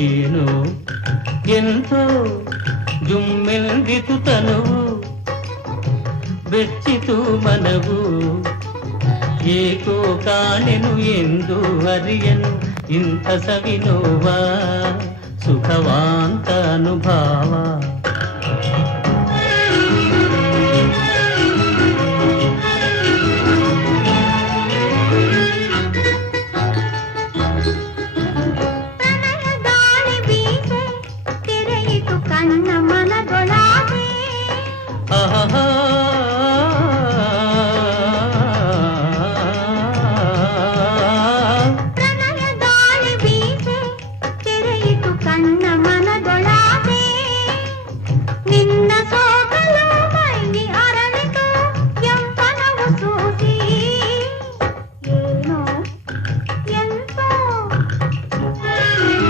ಏನು ಎಂತೋ ಜುಮ್ಮೆಲ್ದಿತು ತನುವು ಬೆಚ್ಚಿತು ಮನವು ಏಕೋ ಕಾಣೆನು ಎಂದು ಅರಿಯನು ಇಂಥ ಸವಿನೋವ ಸುಖವಾಂತ ಅನುಭಾವ